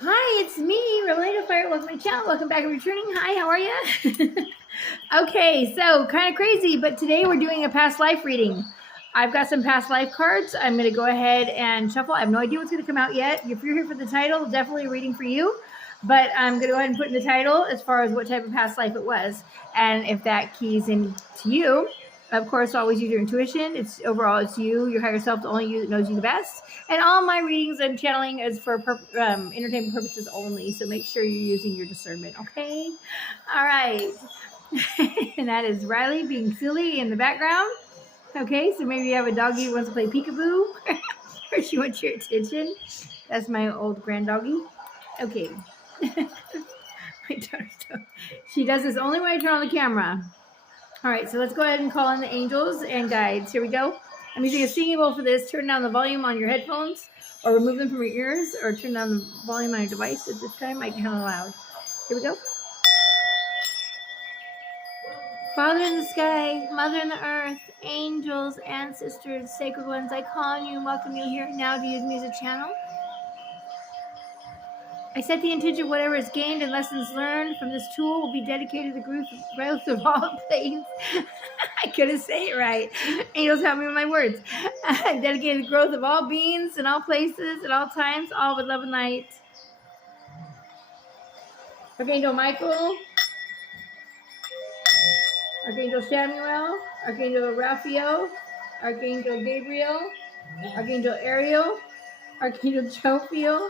Hi, it's me, Relate Fire. Welcome to my channel. Welcome back and returning. Hi, how are you? Okay, so kind of crazy, but today we're doing a past life reading. I've got some past life cards. I'm going to go ahead and shuffle. I have no idea what's going to come out yet. If you're here for the title, definitely a reading for you. But I'm going to go ahead and put in the title as far as what type of past life it was. And if that keys into you, of course, always use your intuition. It's you, your higher self, the only you that knows you the best. And all my readings I'm channeling is for entertainment purposes only. So make sure you're using your discernment, okay? All right. And that is Riley being silly in the background. Okay, so maybe you have a doggy who wants to play peekaboo or she wants your attention. That's my old grand doggy. Okay. She does this only when I turn on the camera. All right, so let's go ahead and call in the angels and guides. Here we go. I'm using a singing bowl for this. Turn down the volume on your headphones or remove them from your ears or turn down the volume on your device at this time. I can kind of loud. Here we go. Father in the sky, Mother in the earth, angels, ancestors, sacred ones, I call on you and welcome you here now to use me as a channel. I set the intention whatever is gained and lessons learned from this tool will be dedicated to the growth of all planes. I couldn't say it right. Angels help me with my words. Dedicated to the growth of all beings in all places at all times, all with love and light. Archangel Michael, Archangel Samuel, Archangel Raphael, Archangel Gabriel, Archangel Ariel, Archangel Jophiel,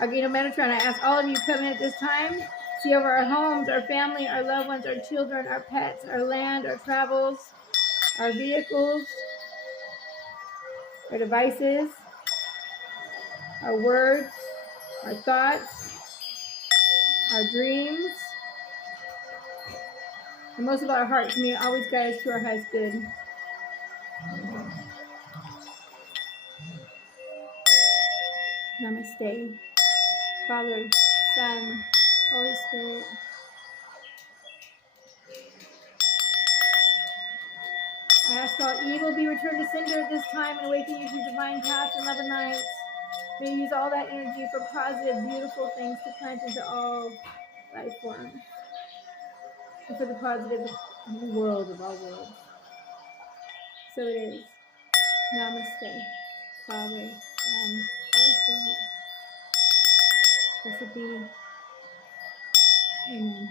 Archangel Metatron. I ask all of you coming at this time, see over our homes, our family, our loved ones, our children, our pets, our land, our travels, our vehicles, our devices, our words, our thoughts, our dreams, and most of our hearts. May it always guide us to our highest good. Namaste. Father, Son, Holy Spirit. I ask all evil be returned to sender at this time and awaken you to divine path and love and light. May you use all that energy for positive, beautiful things to plant into all life forms. And for the positive world of all worlds. So it is. Namaste. Father, Son, Holy Spirit. Blessed be. Amen.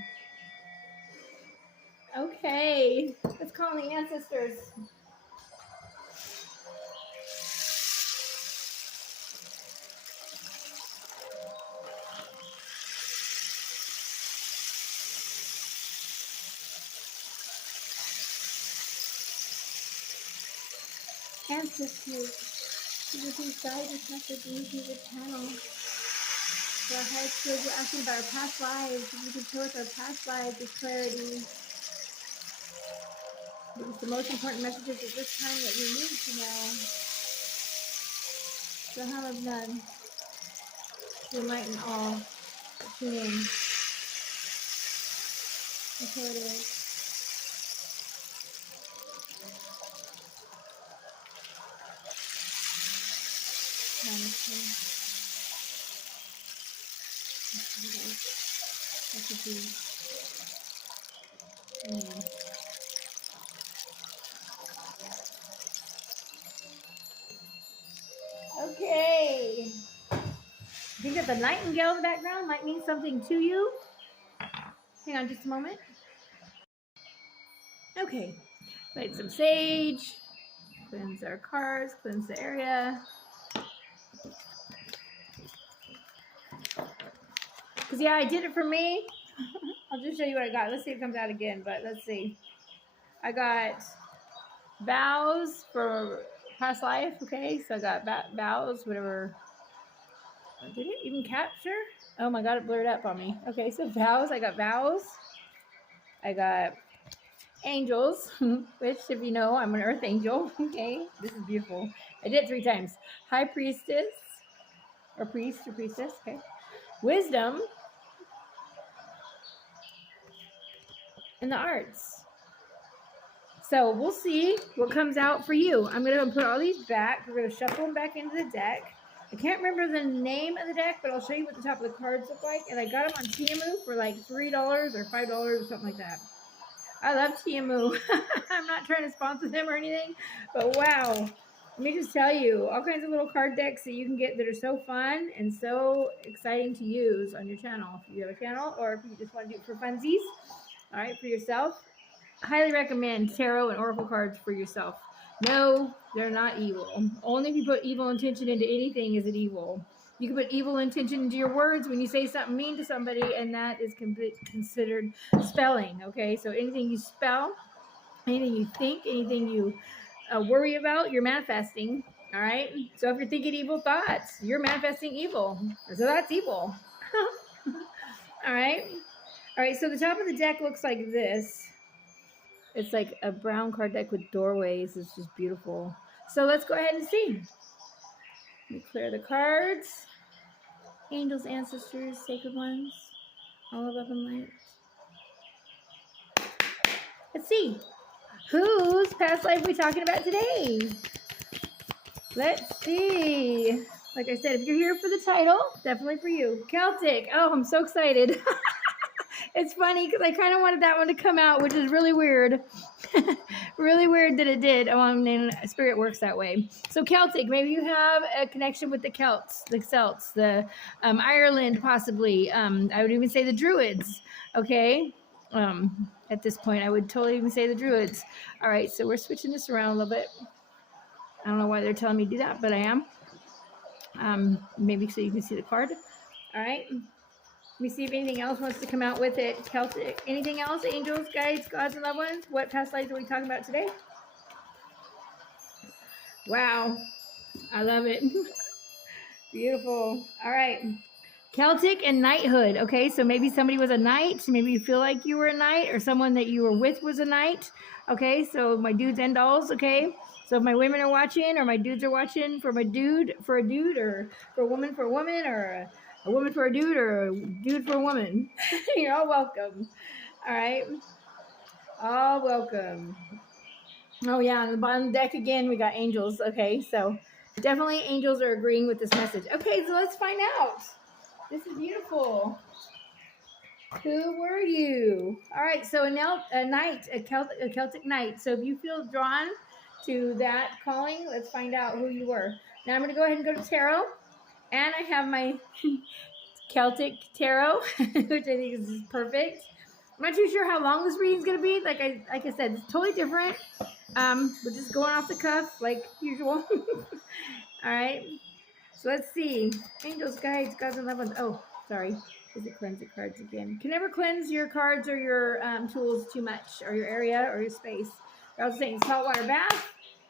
Okay, let's call on the ancestors. Ancestors, you can guide us message and use the channel. For our highest good, we're asking about our past lives. If you can show us our past lives with clarity. It's the most important messages at this time that we need to know. The helm of none. To enlighten all. Tune in. That's how it is. Namaste. That's a deep. Amen. Okay. I think that the nightingale in the background might mean something to you. Hang on just a moment. Okay. Light some sage. Cleanse our cards. Cleanse the area. Because, yeah, I did it for me. I'll just show you what I got. Let's see if it comes out again, but let's see. I got vows for past life, okay? So I got vows, whatever. Did it even capture? Oh my God, it blurred up on me. Okay, so vows. I got vows. I got angels, which, if you know, I'm an earth angel. Okay, this is beautiful. I did it 3 times. High priestess, or priest or priestess. Okay, wisdom, and the arts. So we'll see what comes out for you. I'm going to put all these back. We're going to shuffle them back into the deck. I can't remember the name of the deck, but I'll show you what the top of the cards look like. And I got them on Tiamu for like $3 or $5 or something like that. I love Tiamu. I'm not trying to sponsor them or anything, but wow. Let me just tell you, all kinds of little card decks that you can get that are so fun and so exciting to use on your channel. If you have a channel or if you just want to do it for funsies, all right, for yourself. Highly recommend tarot and oracle cards for yourself. No, they're not evil. Only if you put evil intention into anything is it evil. You can put evil intention into your words when you say something mean to somebody, and that is considered spelling, okay? So anything you spell, anything you think, anything you worry about, you're manifesting, all right? So if you're thinking evil thoughts, you're manifesting evil. So that's evil. All right? All right, so the top of the deck looks like this. It's like a brown card deck with doorways. It's just beautiful. So let's go ahead and see. Let me clear the cards. Angels, ancestors, sacred ones, all above and light. Let's see. Whose past life are we talking about today? Let's see. Like I said, if you're here for the title, definitely for you. Celtic. Oh, I'm so excited. It's funny because I kind of wanted that one to come out, which is really weird. Really weird that it did. Oh, I mean, spirit works that way. So Celtic, maybe you have a connection with the Celts, the Ireland, possibly. I would even say the Druids. Okay. At this point, I would totally even say the Druids. All right, so we're switching this around a little bit. I don't know why they're telling me to do that, but I am. Maybe so you can see the card. All right. Let me see if anything else wants to come out with it. Celtic. Anything else? Angels, guides, gods, and loved ones? What past lives are we talking about today? Wow. I love it. Beautiful. All right. Celtic and knighthood. Okay, so maybe somebody was a knight. Maybe you feel like you were a knight, or someone that you were with was a knight. Okay, so my dudes and dolls. Okay, so if my women are watching, or my dudes are watching, for a dude, or for a woman, or a woman for a dude, or a dude for a woman. You're all welcome. All right, all welcome. Oh yeah, on the bottom deck again, we got angels. Okay, so definitely angels are agreeing with this message. Okay, so let's find out. This is beautiful. Who were you? All right, so a Celtic knight. So if you feel drawn to that calling, let's find out who you were. Now I'm going to go ahead and go to tarot, and I have my Celtic tarot, which I think is perfect. I'm not too sure how long this reading is going to be. Like I said, it's totally different. We're just going off the cuff like usual. All right. So let's see. Angels, guides, gods, and loved ones. Oh, sorry. Is it cleanse the cards again? Can never cleanse your cards or your tools too much, or your area or your space. They're also saying saltwater bath.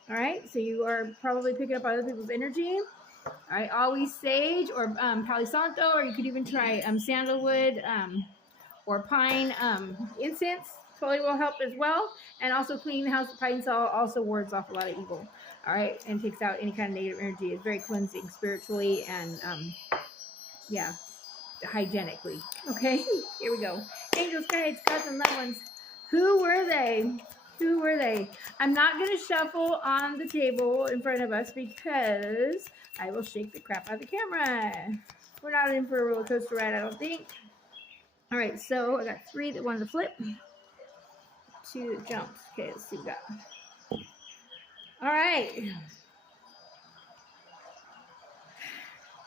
All right. So you are probably picking up other people's energy. All right. Always sage or Palo Santo, or you could even try sandalwood or pine incense. Totally will help as well. And also cleaning the house with pine salt also wards off a lot of evil. All right, and takes out any kind of negative energy. It's very cleansing spiritually and, yeah, hygienically. Okay, here we go. Angels, guides, gods, and loved ones. Who were they? Who were they? I'm not going to shuffle on the table in front of us because I will shake the crap out of the camera. We're not in for a roller coaster ride, I don't think. All right, so I got 3 that wanted to flip. 2 that jumped. Okay, let's see what we got. All right.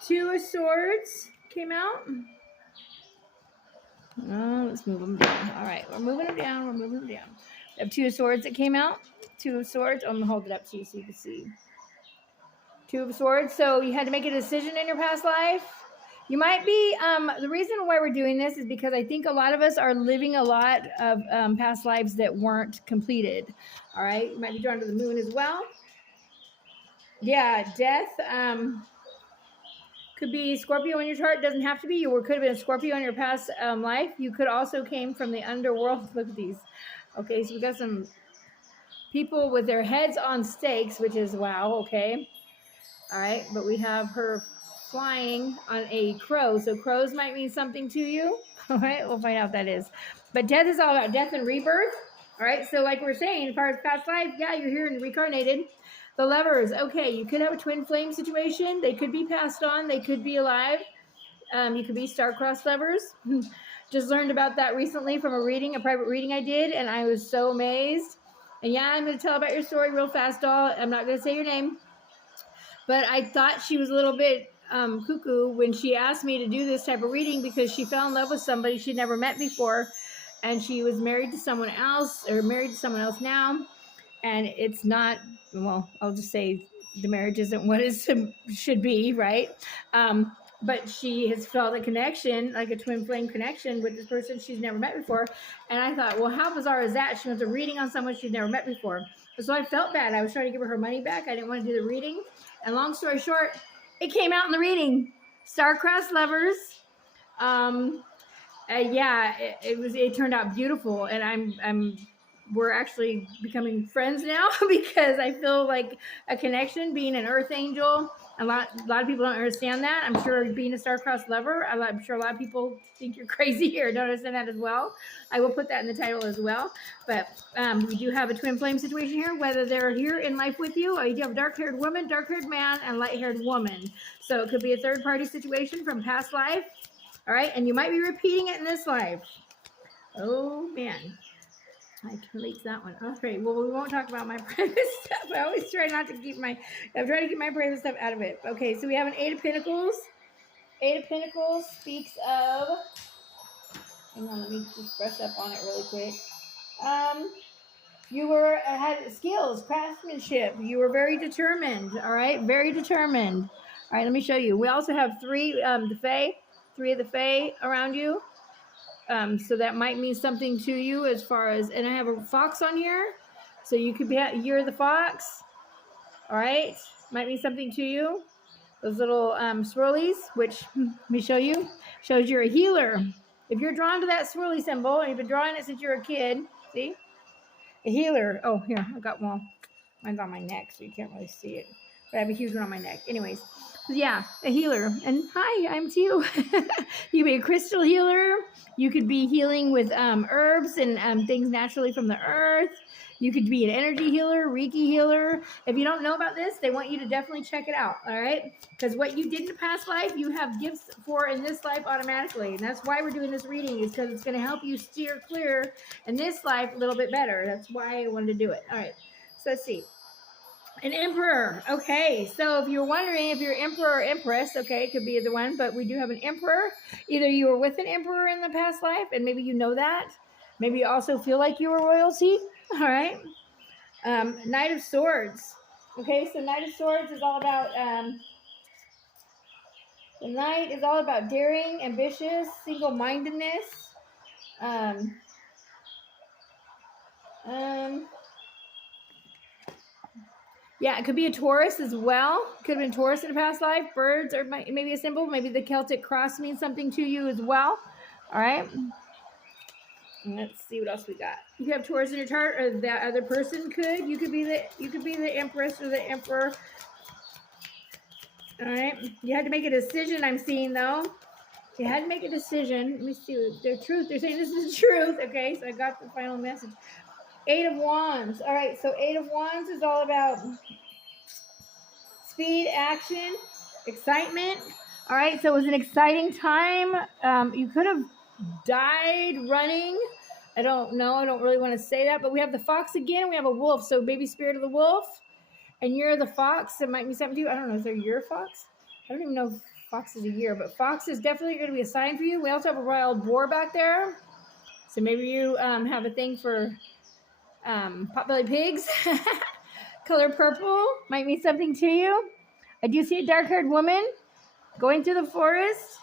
2 of Swords came out. Oh, let's move them down. All right, we're moving them down. We have 2 of Swords that came out. 2 of Swords. I'm going to hold it up to you so you can see. 2 of Swords. So you had to make a decision in your past life. You might be, the reason why we're doing this is because I think a lot of us are living a lot of past lives that weren't completed. All right, you might be drawn to the moon as well. Yeah, death could be Scorpio in your chart. Doesn't have to be. You could have been a Scorpio in your past life. You could also came from the underworld. Look at these. Okay, so we got some people with their heads on stakes, which is wow. Okay, all right, but we have her flying on a crow. So crows might mean something to you. All right, we'll find out what that is. But death is all about death and rebirth. All right, so like we're saying, as far as past life, yeah, you're here and reincarnated. The Lovers. Okay, you could have a twin flame situation. They could be passed on. They could be alive. You could be star-crossed lovers. Just learned about that recently from a private reading I did, and I was so amazed. And yeah, I'm going to tell about your story real fast, doll. I'm not going to say your name. But I thought she was a little bit cuckoo when she asked me to do this type of reading because she fell in love with somebody she'd never met before. And she was married to someone else, or married to someone else now. And it's not, well, I'll just say the marriage isn't what it should be, right? But she has felt a connection, like a twin flame connection with this person she's never met before. And I thought, well, how bizarre is that? She wants a reading on someone she's never met before. So I felt bad. I was trying to give her money back. I didn't want to do the reading. And long story short, it came out in the reading. Star-crossed lovers. Yeah, it turned out beautiful. And we're actually becoming friends now because I feel like a connection, being an earth angel. A lot of people don't understand that. I'm sure being a star-crossed lover, I'm sure a lot of people think you're crazy or don't understand that as well. I will put that in the title as well. But we do have a twin flame situation here, whether they're here in life with you, or you do have a dark-haired woman, dark-haired man, and light-haired woman. So it could be a third-party situation from past life. All right, and you might be repeating it in this life. Oh, man. I can leak that one. Okay, well, we won't talk about my private stuff. I always try not to keep I'm trying to keep my private stuff out of it. Okay, so we have an Eight of Pentacles. Eight of Pentacles speaks of, hang on, let me just brush up on it really quick. You had skills, craftsmanship. You were very determined, all right? Very determined. All right, let me show you. We also have three of the Fae around you. So that might mean something to you as far as, and I have a fox on here. So you could be, you're the fox. All right. Might mean something to you. Those little swirlies, which, let me show you, shows you're a healer. If you're drawn to that swirly symbol, and you've been drawing it since you were a kid, see? A healer. Oh, here, I got one. Mine's on my neck, so you can't really see it. But I have a huge one on my neck. Anyways, yeah, a healer. And hi, I'm you. You could be a crystal healer. You could be healing with herbs and things naturally from the earth. You could be an energy healer, Reiki healer. If you don't know about this, they want you to definitely check it out, all right? Because what you did in the past life, you have gifts for in this life automatically. And that's why we're doing this reading, is because it's going to help you steer clear in this life a little bit better. That's why I wanted to do it. All right, so let's see. An emperor. Okay, so if you're wondering if you're emperor or empress, okay, it could be either one, but we do have an emperor. Either you were with an emperor in the past life, and maybe you know that. Maybe you also feel like you were royalty. All right. Knight of Swords. Okay, so Knight of Swords is all about, the Knight is all about daring, ambitious, single-mindedness. Yeah, it could be a Taurus as well. Could have been Taurus in a past life. Birds or maybe a symbol. Maybe the Celtic cross means something to you as well. All right. And let's see what else we got. You have Taurus in your chart, or that other person could. You could be the Empress or the Emperor. All right. You had to make a decision. I'm seeing though. You had to make a decision. Let me see the truth. They're saying this is the truth. Okay, so I got the final message. Eight of Wands. All right, so Eight of Wands is all about speed, action, excitement. All right, so it was an exciting time. You could have died running. I don't know. I don't really want to say that, but we have the fox again. We have a wolf, so maybe spirit of the wolf, and you're the fox. It might be something to you. I don't know. Is there your fox? I don't even know if fox is a year, but fox is definitely going to be a sign for you. We also have a royal boar back there, so maybe you have a thing for potbelly pigs. Color purple might mean something to you. I do see a dark-haired woman going through the forest.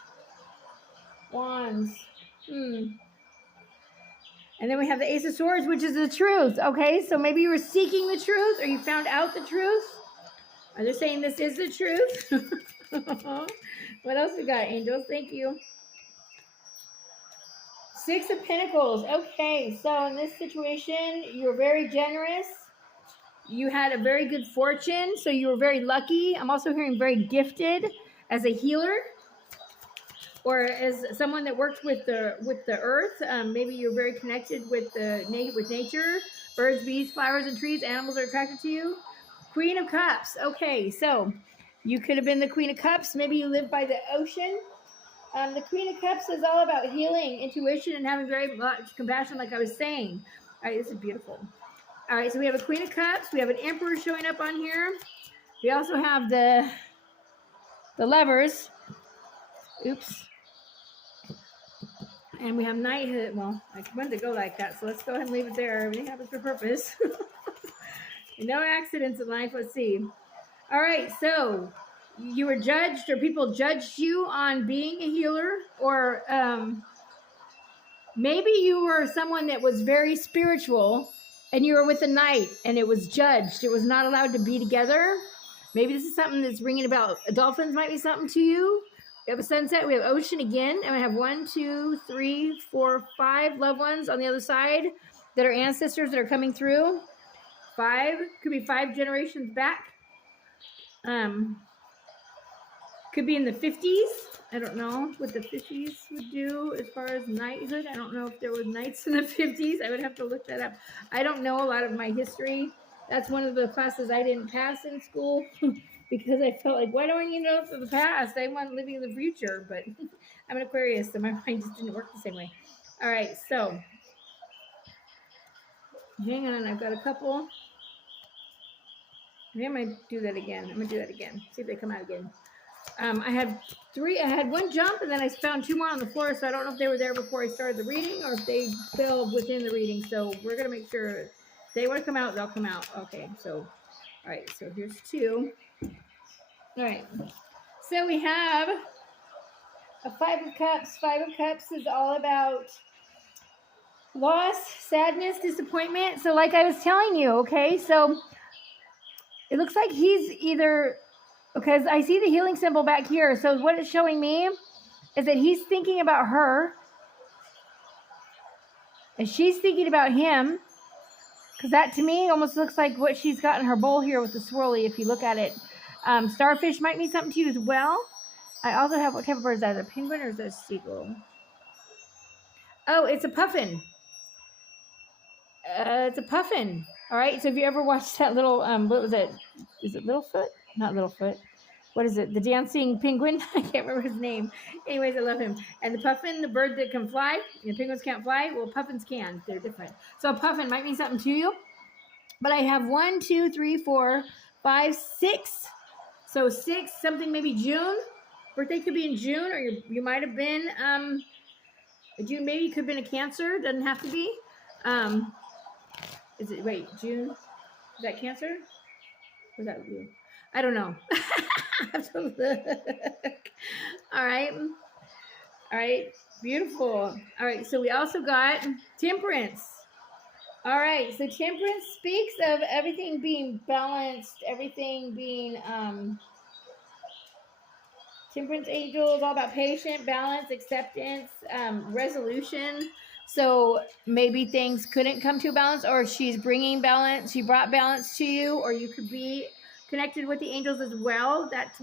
Wands. And then we have the Ace of Swords, which is the truth. Okay, so maybe you were seeking the truth, or you found out the truth. Are they saying this is the truth? What else we got, angels? Thank you. Six of Pentacles. Okay, so in this situation, you were very generous. You had a very good fortune, so you were very lucky. I'm also hearing very gifted as a healer, or as someone that worked with the earth. Maybe you're very connected with nature. Birds, bees, flowers, and trees. Animals are attracted to you. Queen of Cups. Okay, so you could have been the Queen of Cups. Maybe you live by the ocean. The Queen of Cups is all about healing, intuition, and having very much compassion, like I was saying. All right, this is beautiful. All right, so we have a Queen of Cups. We have an Emperor showing up on here. We also have the Lovers. Oops. And we have Knighthood. Well, I wanted to go like that, so let's go ahead and leave it there. Everything happens for purpose. No accidents in life. Let's see. All right, so you were judged, or people judged you on being a healer, or maybe you were someone that was very spiritual and you were with a knight and it was judged. It was not allowed to be together. Maybe this is something that's ringing about. Dolphins might be something to you. We have a sunset. We have ocean again. And we have 1, 2, 3, 4, 5 loved ones on the other side that are ancestors that are coming through. 5. Could be 5 generations back. Could be in the 50s. I don't know what the 50s would do as far as knighthood. I don't know if there were knights in the 50s. I would have to look that up. I don't know a lot of my history. That's one of the classes I didn't pass in school because I felt like, why do I need to know for the past? I want living in the future, but I'm an Aquarius, so my mind just didn't work the same way. All right, so hang on. I've got a couple. Maybe I might do that again. I'm going to do that again. See if they come out again. I had 3. I had 1 jump, and then I found 2 more on the floor, so I don't know if they were there before I started the reading or if they fell within the reading. So we're going to make sure if they want to come out, they'll come out. Okay, so, all right, so here's 2. All right, so we have a 5 of Cups. 5 of Cups is all about loss, sadness, disappointment. So like I was telling you, okay, so it looks like he's either... because I see the healing symbol back here. So what it's showing me is that he's thinking about her. And she's thinking about him. Because that to me almost looks like what she's got in her bowl here with the swirly if you look at it. Starfish might mean something to you as well. I also have, what type of bird is that? Is it a penguin or is it a seagull? Oh, it's a puffin. It's a puffin. All right. So if you ever watched that little, what was it? Is it Littlefoot? Not Littlefoot. What is it? The dancing penguin? I can't remember his name. Anyways, I love him. And the puffin, the bird that can fly. You know, penguins can't fly. Well, puffins can. They're different. So a puffin might mean something to you. But I have 1, 2, 3, 4, 5, 6. So 6, something maybe June. Birthday could be in June, or you might have been June. Maybe you could have been a Cancer. Doesn't have to be. Is it, wait, June? Is that Cancer? Or is that you? I don't know. I have to look. All right. All right. Beautiful. All right. So we also got Temperance. All right. So Temperance speaks of everything being balanced, everything being Temperance angel is all about patience, balance, acceptance, resolution. So maybe things couldn't come to a balance, or she's bringing balance. She brought balance to you, or you could be connected with the angels as well. That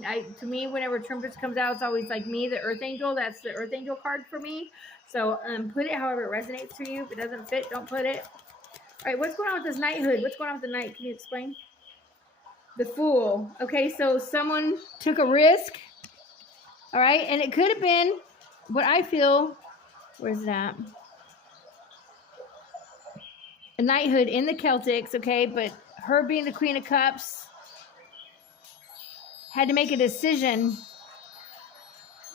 to me, whenever Temperance comes out, it's always like me, the Earth Angel. That's the Earth Angel card for me. So put it however it resonates for you. If it doesn't fit, don't put it. All right, what's going on with this knighthood? What's going on with the knight? Can you explain? The Fool. Okay, so someone took a risk. All right, and it could have been what I feel. Where's that? A knighthood in the Celtics, okay, but her being the Queen of Cups had to make a decision.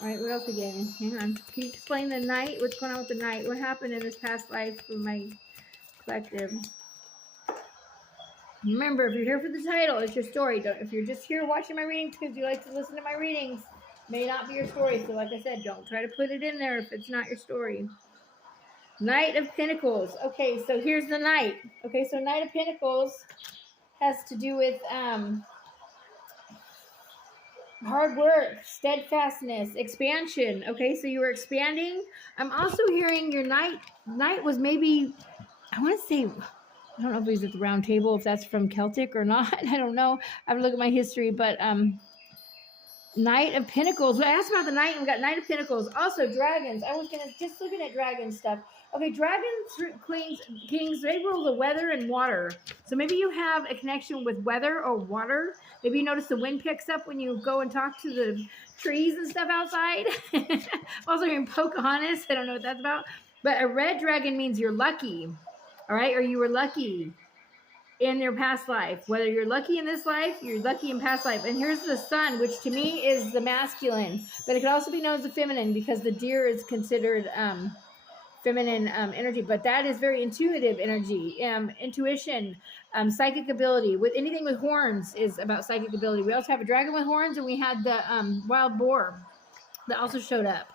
All right, what else again? Hang on. Can you explain the knight? What's going on with the knight? What happened in this past life for my collective? Remember, if you're here for the title, it's your story. If you're just here watching my readings because you like to listen to my readings, may not be your story. So like I said, don't try to put it in there if it's not your story. Knight of Pentacles. Okay, so here's the Knight. Okay, so Knight of Pentacles has to do with hard work, steadfastness, expansion. Okay, so you were expanding. I'm also hearing your Knight was maybe, I want to say, I don't know if he's at the round table, if that's from Celtic or not. I don't know. I have to look at my history, but Knight of Pentacles. I asked about the Knight and we got Knight of Pentacles. Also, dragons. I was just looking at dragon stuff. Okay, dragons, queens, kings, they rule the weather and water. So maybe you have a connection with weather or water. Maybe you notice the wind picks up when you go and talk to the trees and stuff outside. Also, you're in Pocahontas. I don't know what that's about. But a red dragon means you're lucky. All right, or you were lucky in your past life. Whether you're lucky in this life, you're lucky in past life. And here's the sun, which to me is the masculine, but it could also be known as the feminine because the deer is considered feminine energy, but that is very intuitive energy, intuition, psychic ability. With anything with horns is about psychic ability. We also have a dragon with horns, and we had the wild boar that also showed up.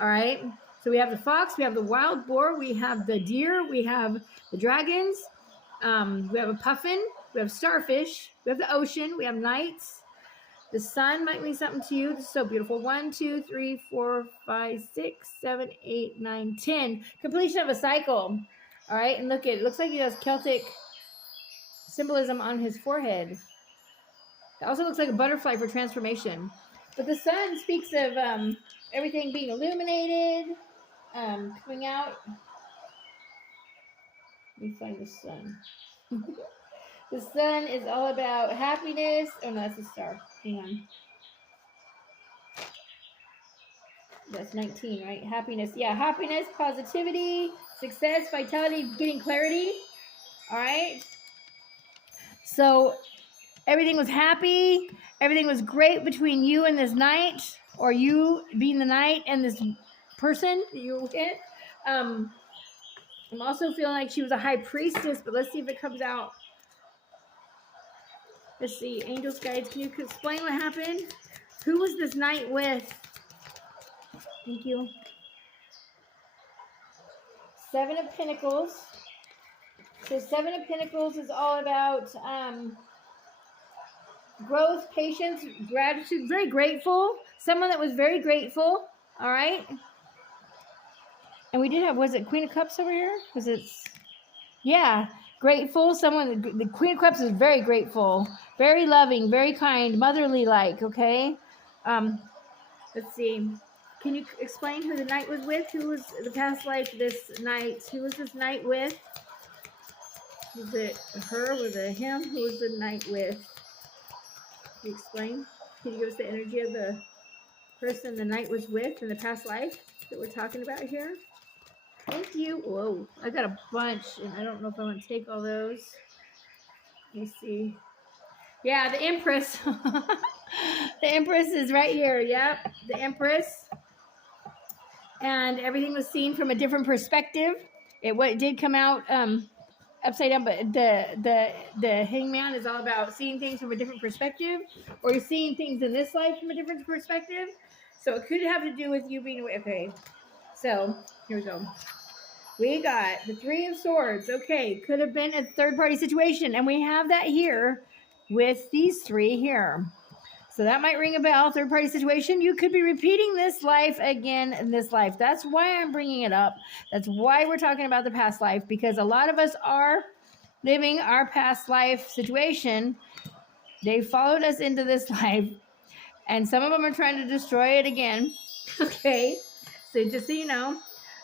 All right, so we have the fox, we have the wild boar, we have the deer, we have the dragons, we have a puffin, we have starfish, we have the ocean, we have knights. The sun might mean something to you. This is so beautiful. 1, 2, 3, 4, 5, 6, 7, 8, 9, 10. Completion of a cycle. All right, and look, it looks like he has Celtic symbolism on his forehead. It also looks like a butterfly for transformation. But the sun speaks of everything being illuminated, coming out. Let me find the sun. The sun is all about happiness. Oh, no, that's a star. Hang on. That's 19, right? Happiness. Yeah, happiness, positivity, success, vitality, getting clarity. All right? So everything was happy. Everything was great between you and this knight, or you being the knight and this person that you were with. I'm also feeling like she was a high priestess, but let's see if it comes out. Let's see. Angels, guides, can you explain what happened? Who was this knight with? Thank you. 7 of Pentacles. So 7 of Pentacles is all about growth, patience, gratitude, very grateful. Someone that was very grateful. All right. And we did have, was it Queen of Cups over here? Was it? Yeah. Grateful. Someone, the Queen of Cups is very grateful, very loving, very kind, motherly like, okay? Let's see. Can you explain who the knight was with? Who was the past life this knight? Who was this knight with? Was it her? Was it him? Who was the knight with? Can you explain? Can you give us the energy of the person the knight was with in the past life that we're talking about here? Thank you. Whoa, I got a bunch, and I don't know if I want to take all those. Let me see. Yeah, the Empress. The Empress is right here. Yep, the Empress. And everything was seen from a different perspective. It did come out upside down, but the Hangman is all about seeing things from a different perspective, or seeing things in this life from a different perspective. So it could have to do with you being away. Okay, so here we go. We got the 3 of Swords. Okay, could have been a third-party situation, and we have that here with these 3 here. So that might ring a bell, third-party situation. You could be repeating this life again in this life. That's why I'm bringing it up. That's why we're talking about the past life, because a lot of us are living our past life situation. They followed us into this life, and some of them are trying to destroy it again. Okay, so just so you know,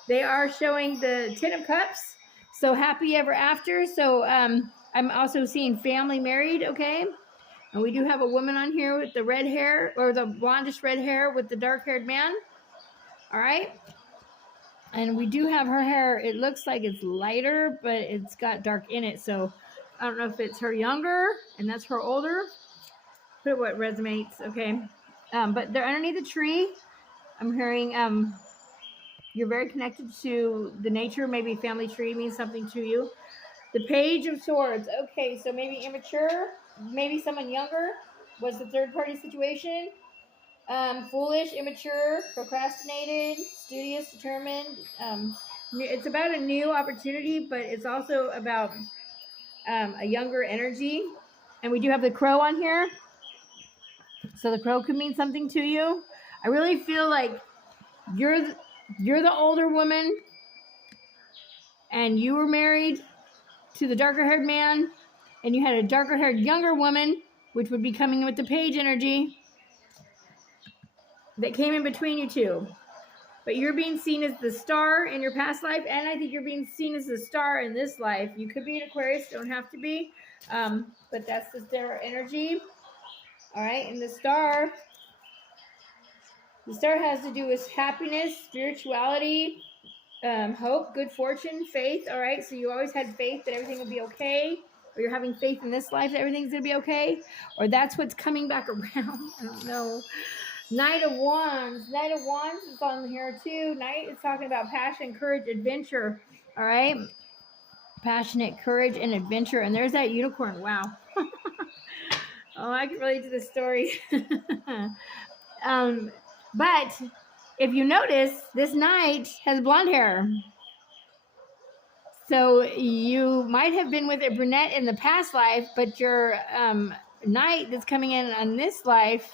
they are showing the 10 of Cups. So happy ever after. So I'm also seeing family married, okay? And we do have a woman on here with the red hair, or the blondish red hair with the dark-haired man. All right. And we do have her hair. It looks like it's lighter, but it's got dark in it. So I don't know if it's her younger and that's her older. Put what resonates, okay? But they're underneath the tree. I'm hearing you're very connected to the nature. Maybe family tree means something to you. The Page of Swords. Okay, so maybe immature, maybe someone younger was the third-party situation. Foolish, immature, procrastinated, studious, determined. It's about a new opportunity, but it's also about a younger energy. And we do have the Crow on here. So the Crow could mean something to you. I really feel like you're the older woman, and you were married to the darker-haired man, and you had a darker-haired younger woman, which would be coming with the Page energy. that came in between you two. But you're being seen as the star in your past life, and I think you're being seen as the star in this life. You could be an Aquarius, don't have to be, but that's their energy. All right, and the star has to do with happiness, spirituality, hope, good fortune, faith. All right, so you always had faith that everything would be okay, or you're having faith in this life that everything's gonna be okay, or that's what's coming back around. I don't know. Knight of Wands. Knight of Wands is on here too. Knight is talking about passion, courage, adventure. All right. Passionate, courage, and adventure. And there's that unicorn. Wow. Oh, I can relate to this story. But if you notice, this knight has blonde hair. So you might have been with a brunette in the past life, but your knight that's coming in on this life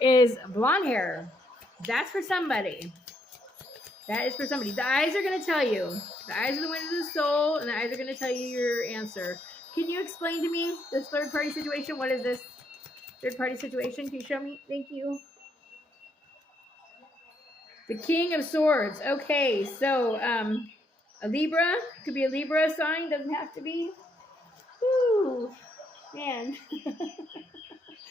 is blonde hair. That's for somebody. That is for somebody. The eyes are going to tell you. The eyes are the windows of the soul, and the eyes are going to tell you your answer. Can you explain to me this third-party situation? What is this third-party situation? Can you show me? Thank you. The King of Swords. Okay, so a Libra. Could be a Libra sign. Doesn't have to be. Woo, man.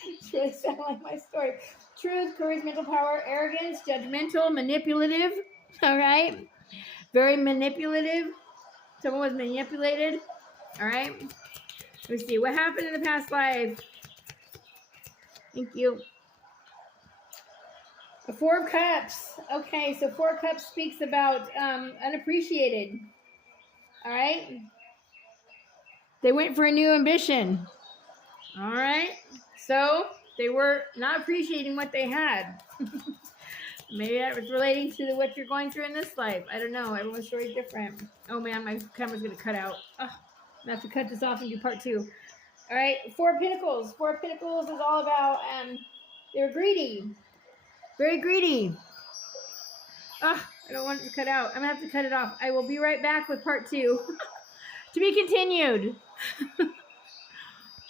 It's really sounding like my story. Truth, courage, mental power, arrogance, judgmental, manipulative. All right. Very manipulative. Someone was manipulated. All right. Let me see. What happened in the past life? Thank you. The Four of Cups. Okay, so Four of Cups speaks about unappreciated. All right. They went for a new ambition. All right. So they were not appreciating what they had. Maybe that was relating to what you're going through in this life. I don't know. Everyone's story is different. Oh, man, my camera's going to cut out. Oh, I'm going to have to cut this off and do part 2. All right, Four of Pentacles. Four of Pentacles is all about they're greedy. Very greedy. Oh, I don't want it to cut out. I'm going to have to cut it off. I will be right back with part 2. To be continued.